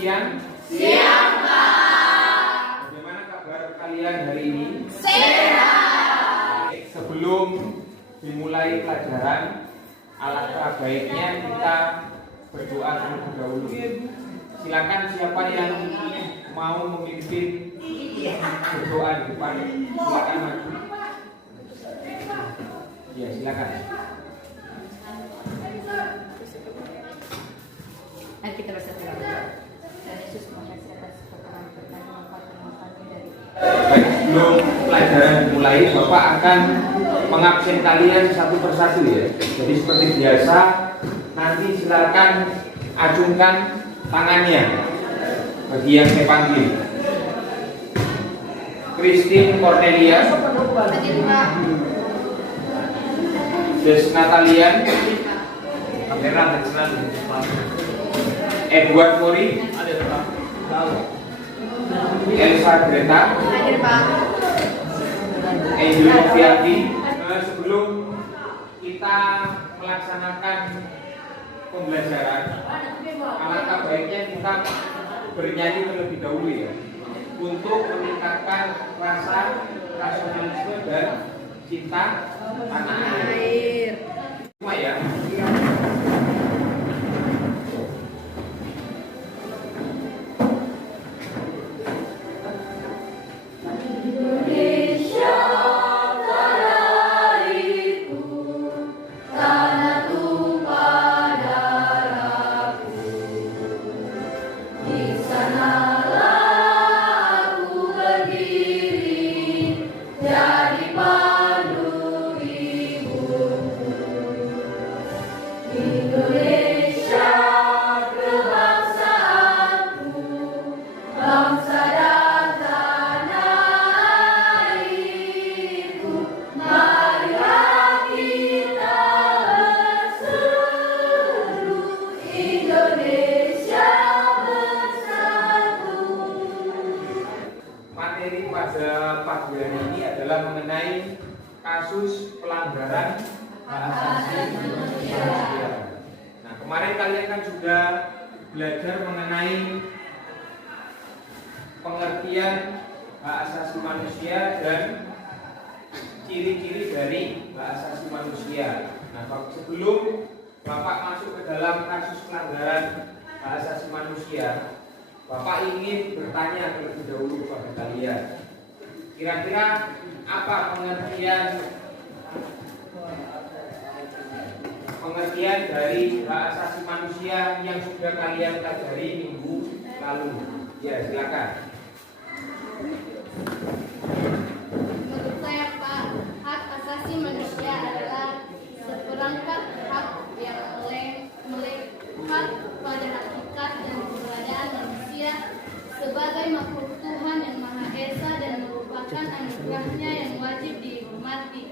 Siang? Siang, Pak. Bagaimana kabar kalian hari ini? Sehat. Sebelum dimulai pelajaran, alangkah baiknya kita berdoa terlebih dahulu. Silakan siapa yang mau memimpin berdoa di depan, silakan maju. Ya, silakan. Mari kita bersatu dalam dan Yesus mengasih atas pertolongan kami dari. Baik, sebelum pelajaran dimulai, Bapak akan mengabsen kalian satu persatu ya. Jadi seperti biasa, nanti silakan acungkan tangannya bagi yang saya panggil. Christine Cornelia, Des Natalian, Edward Mori, Elsa Greta, Angel Noviati. Sebelum kita melaksanakan pembelajaran, alangkah baiknya kita bernyanyi terlebih dahulu ya, untuk meningkatkan rasa nasionalisme dan cinta tanah air. Cuma ya. Pada pagi hari ini adalah mengenai kasus pelanggaran hak asasi manusia. Nah, kemarin kalian kan sudah belajar mengenai pengertian hak asasi manusia dan ciri-ciri dari hak asasi manusia. Nah, sebelum Bapak masuk ke dalam kasus pelanggaran hak asasi manusia, Bapak ingin bertanya terlebih dahulu kepada kalian. Kira-kira apa pengertian dari hak asasi manusia yang sudah kalian pelajari minggu lalu? Ya, silakan. Menurut saya, Pak, hak asasi manusia adalah seperangkat hak yang melekat pada hakikat dan keberadaan manusia sebagai makhluk Tuhan yang Maha Esa dan merupakan anugerahnya yang wajib dihormati,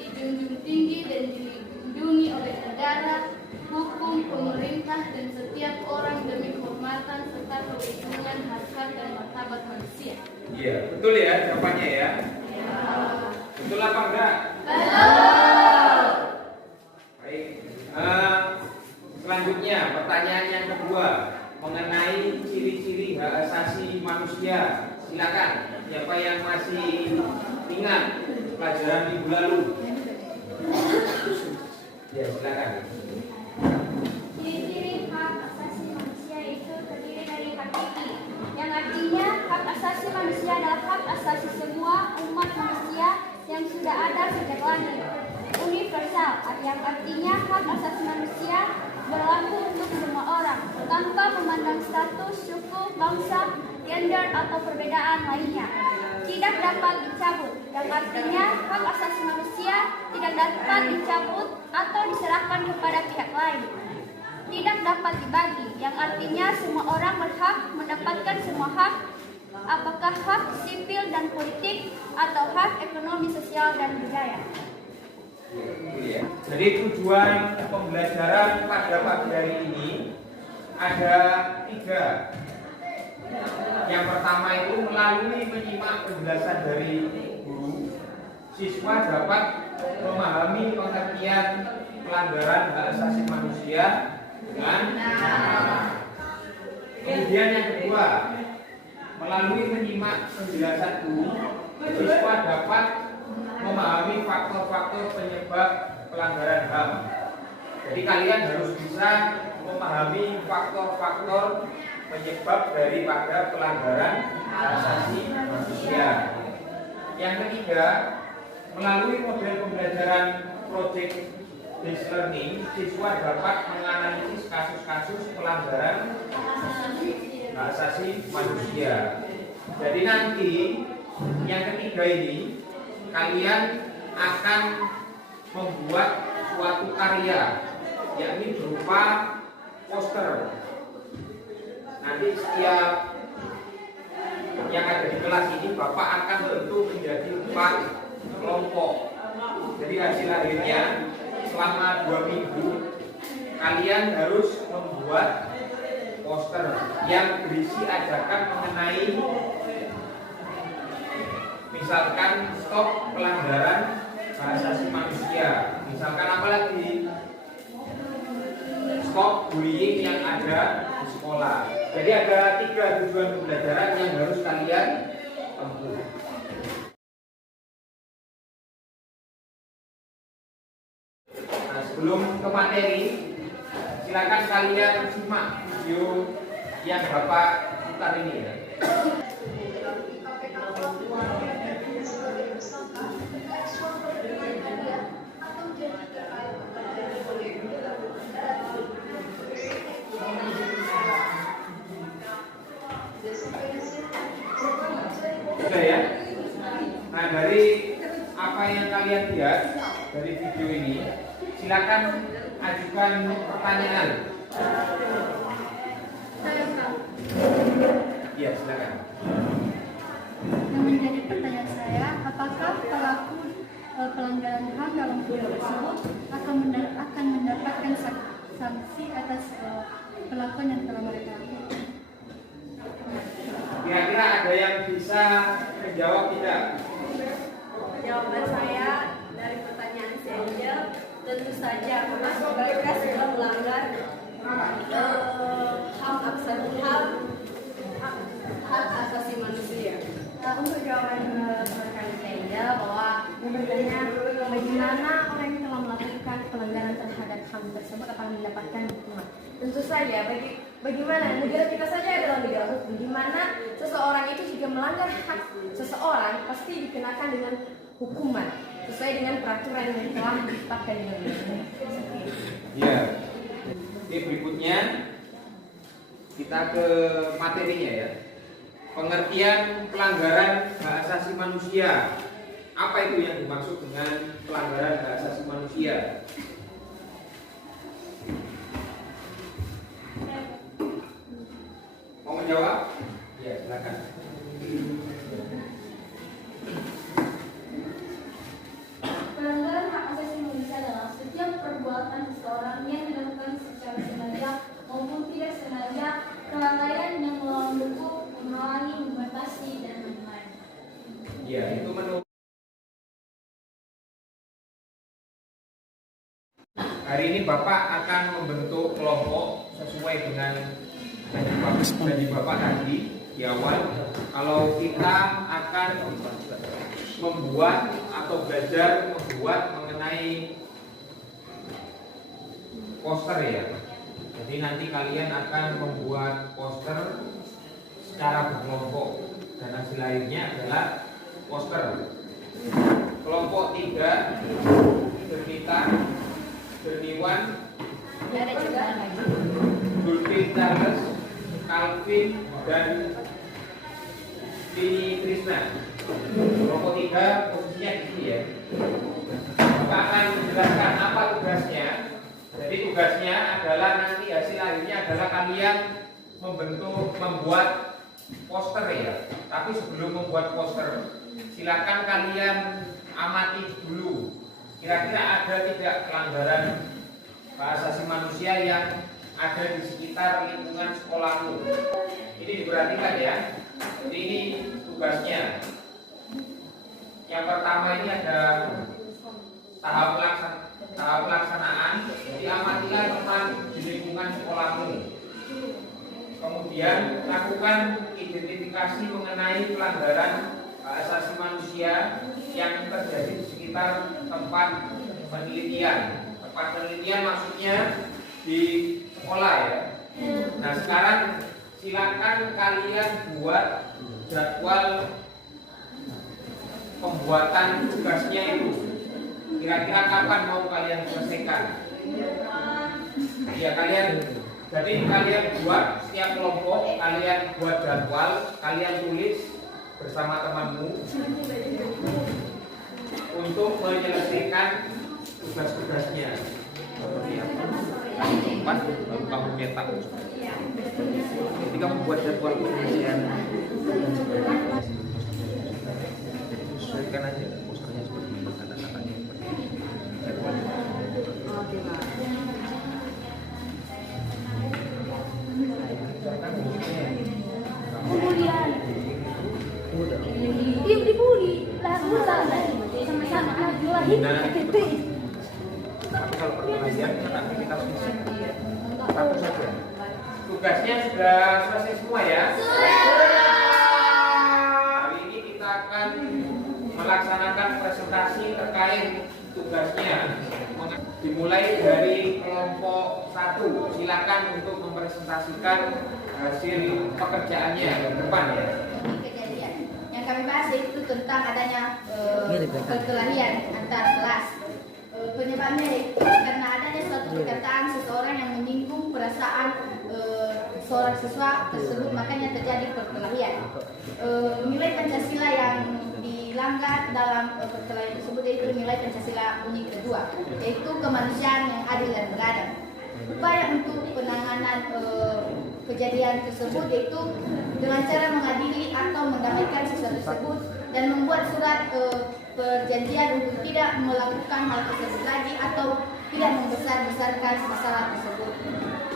dijunjung tinggi dan dilindungi oleh negara, hukum, pemerintah, dan setiap orang demi kehormatan serta perlindungan hak-hak dan martabat manusia. Iya, betul ya jawabannya ya? Ya. Betul apa enggak? Betul. Baik. Selanjutnya pertanyaan yang kedua mengenai ciri-ciri hak asasi manusia. Silakan. Siapa yang masih ingat pelajaran minggu lalu? Ya, silakan. Ciri-ciri hak asasi manusia itu terdiri dari hakiki, yang artinya hak asasi manusia adalah hak asasi semua umat manusia yang sudah ada sejak lahir. Universal, yang artinya hak asasi manusia berlaku untuk semua orang, tanpa memandang status, suku, bangsa, gender, atau perbedaan lainnya. Tidak dapat dicabut, yang artinya hak asasi manusia tidak dapat dicabut atau diserahkan kepada pihak lain. Tidak dapat dibagi, yang artinya semua orang berhak mendapatkan semua hak, apakah hak sipil dan politik atau hak ekonomi, sosial, dan budaya. Jadi tujuan pembelajaran pada pagi hari ini ada 3. Yang pertama itu melalui menyimak penjelasan dari guru, siswa dapat memahami pengertian pelanggaran hak asasi manusia dengan Kemudian yang kedua, melalui menyimak penjelasan guru, siswa dapat memahami faktor-faktor penyebab pelanggaran HAM. Jadi kalian harus bisa memahami faktor-faktor penyebab daripada pelanggaran hak asasi manusia. Yang ketiga, melalui model pembelajaran project based learning, siswa dapat menganalisis kasus-kasus pelanggaran hak asasi manusia. Jadi nanti yang ketiga ini kalian akan membuat suatu karya, yakni berupa poster. Nanti setiap yang ada di kelas ini Bapak akan bentuk menjadi 4 kelompok. Jadi hasil akhirnya selama 2 minggu kalian harus membuat poster yang berisi ajakan mengenai misalkan stop pelanggaran hak asasi manusia, misalkan apa lagi, stop bullying yang ada di sekolah. Jadi ada 3 tujuan pembelajaran yang harus kalian tempuh. Nah, sebelum ke materi, silakan kalian simak video yang Bapak putar ini ya. Sudah ya? Nah, dari apa yang kalian lihat dari video ini, silakan ajukan pertanyaan. Ya, silakan. Yang menjadi pertanyaan saya, apakah pelaku pelanggaran HAM dalam video tersebut akan mendapatkan sanksi atas perlakuan yang telah mereka lakukan? Kira-kira ada yang bisa menjawab tidak? Jawaban saya dari pertanyaan si Angel, tentu saja karena mereka sudah melanggar hak asasi manusia. Untuk jawaban pertanyaan saya bahwa bertanya bagaimana orang yang telah melakukan pelanggaran terhadap HAM tersebut akan mendapatkan hukuman. Tentu saja bagaimana negara kita saja adalah negara hukum, di mana seseorang itu jika melanggar hak seseorang pasti dikenakan dengan hukuman sesuai dengan peraturan yang telah ditetapkan dengan Ya. Oke, berikutnya kita ke materinya ya. Pengertian pelanggaran hak asasi manusia. Apa itu yang dimaksud dengan pelanggaran hak asasi manusia? Mau menjawab? Ya, silakan. Pelanggaran hak asasi manusia adalah setiap perbuatan seseorang yang dilakukan secara sengaja maupun tidak sengaja, kelalaian yang melawan hukum, menghalangi, membatasi, dan lain-lain. Ya, itu menurut hari ini Bapak akan membentuk kelompok sesuai dengan janji Bapak tadi di awal. Kalau kita akan membuat atau belajar membuat mengenai poster ya. Jadi nanti kalian akan membuat poster secara berkelompok dan hasil akhirnya adalah poster. Kelompok 3, Bernita, Berniwan, Dulvin Charles, Calvin, dan Vini Krishna. Kelompok 3 posisinya di sini ya. Bapak akan menjelaskan apa tugasnya. Jadi tugasnya adalah nanti hasil akhirnya adalah kalian membuat poster ya. Tapi sebelum membuat poster, silakan kalian amati dulu. Kira-kira ada tidak pelanggaran hak asasi manusia yang ada di sekitar lingkungan sekolahmu? Ini diperhatikan ya. Jadi ini tugasnya. Yang pertama ini ada tahap pelaksanaan. Jadi amatilah teman di lingkungan sekolahmu. Kemudian lakukan identifikasi mengenai pelanggaran hak asasi manusia yang terjadi di sekitar tempat penelitian. Tempat penelitian maksudnya di sekolah ya. Nah sekarang silakan kalian buat jadwal pembuatan tugasnya itu. Kira-kira kapan mau kalian selesaikan? Ya jadi kalian buat setiap kelompok, kalian buat jadwal, kalian tulis bersama temanmu untuk menyelesaikan tugas-tugasnya. Empat, kamu cetak. Jadi kamu buat jadwal penelitian. Sesuaikan aja posternya seperti ini, kata-katanya seperti ini. Jadwal. Oke, Pak. Kemudian dibully lah sama-sama lahir Tapi kalau perkelahian kan aktivitas fisik. Satu saja. Tugasnya sudah selesai semua ya? Hari ini kita akan melaksanakan presentasi terkait tugasnya. Dimulai dari kelompok 1. Silakan untuk mempresentasikan hasil pekerjaannya ke depan ya. Kejadian yang kami bahas itu tentang adanya perkelahian antar kelas. Penyebabnya itu karena adanya suatu perkataan seseorang yang menyinggung perasaan seorang siswa tersebut, makanya terjadi perkelahian. Nilai Pancasila yang dilanggar dalam perkelahian tersebut yaitu nilai Pancasila Unik kedua, yaitu kemanusiaan yang adil dan beradab. Upaya untuk penanganan kejadian tersebut yaitu dengan cara mengadili atau mendamaikan siswa tersebut dan membuat surat perjanjian untuk tidak melakukan hal tersebut lagi atau tidak membesar-besarkan masalah tersebut.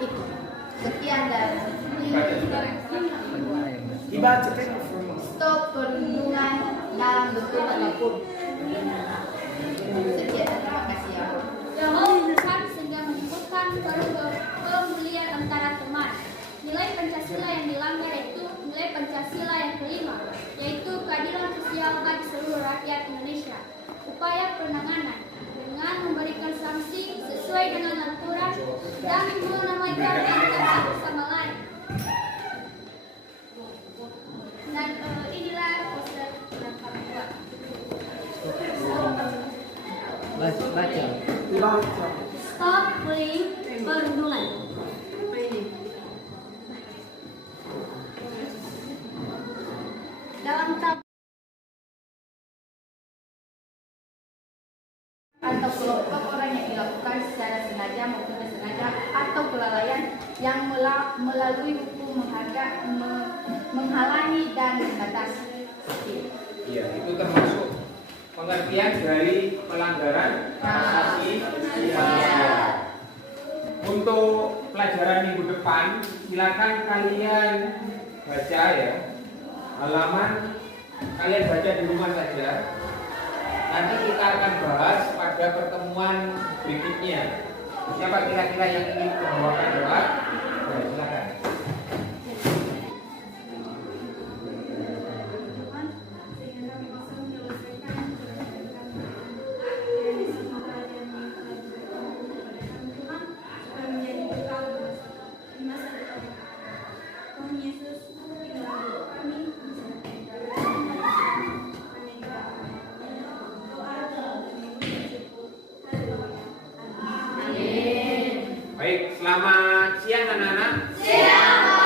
Itu sekian dan stop perlindungan dalam bentuk apapun. Sekian, terima kasih ya. Yang sehingga menyebutkan pemulihan antara teman. Nilai Pancasila yang dilanggar yaitu nilai Pancasila yang kelima, yaitu keadilan sosial bagi seluruh rakyat Indonesia. Upaya penanganan dengan memberikan sanksi sesuai dengan aturan dan menamaikan antara satu sama lain. Dan inilah poster yang kami buat. Baca. Stop bullying perundungan. Dalam atau kelompok orang yang dilakukan secara sengaja maupun tidak sengaja atau kelalaian yang melalui hukum menghalangi dan membatasi. Iya, itu termasuk pengertian dari pelanggaran hak asasi manusia. Untuk pelajaran minggu depan, silakan kalian baca ya. Halaman kalian baca di rumah saja. Nanti kita akan bahas pada pertemuan berikutnya. Siapa kira-kira yang ingin membawakan doa? Ya, silakan. Baik, selamat siang anak-anak. Siang.